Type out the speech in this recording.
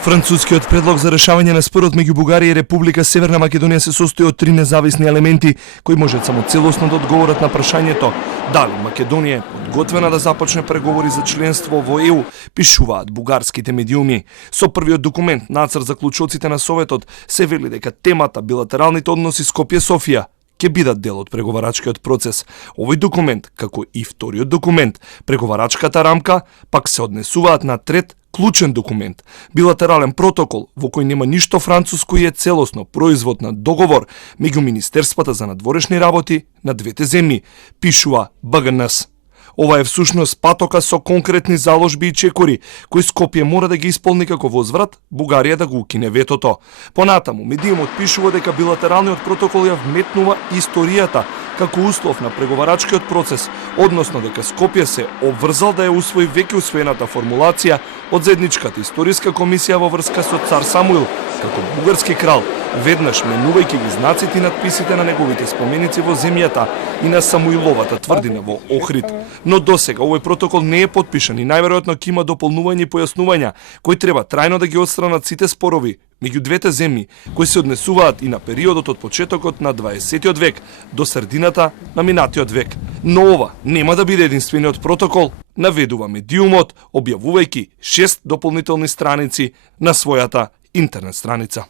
Францускиот предлог за решавање на спорот меѓу Бугарија и Република Северна Македонија се состои од 3 независни елементи кои можат само целосно да одговорат на прашањето дали Македонија е подготвена да започне преговори за членство во ЕУ, пишуваат бугарските медиуми. Со првиот документ, нацрт за клучоците на Советот, се вели дека темата билатералните односи Скопје-Софија ќе бидат дел од преговарачкиот процес. Овој документ, како и вториот документ, преговарачката рамка, пак се однесуваат на трет клучен документ, билатерален протокол во кој нема ништо француско и е целосно производ на договор меѓу Министерствата за надворешни работи на двете земји, пишува БГНС. Ова е всушност патока со конкретни заложби и чекори, кои Скопје мора да ги исполни како возврат, Бугарија да го укине ветото. Понатаму, медиумот пишува дека билатералниот протокол ја вметнува историјата како услов на преговарачкиот процес, односно дека Скопје се обврзал да ја усвои веќе усвоената формулација од заедничката историска комисија во врска со цар Самуил, како бугарски крал, веднаш менувајќи ги знаците и надписите на неговите споменици во земјата и на Самуиловата тврдина во Охрид. Но досега овој протокол не е потпишан и најверојатно ќе има дополнување и појаснувања кои треба трајно да ги отстранат сите спорови меѓу двете земји, кои се однесуваат и на периодот од почетокот на 20 век до средината на минатиот век. Но ова нема да биде единствениот протокол, наведува медиумот, објавувајќи 6 дополнителни страници на својата интернет страница.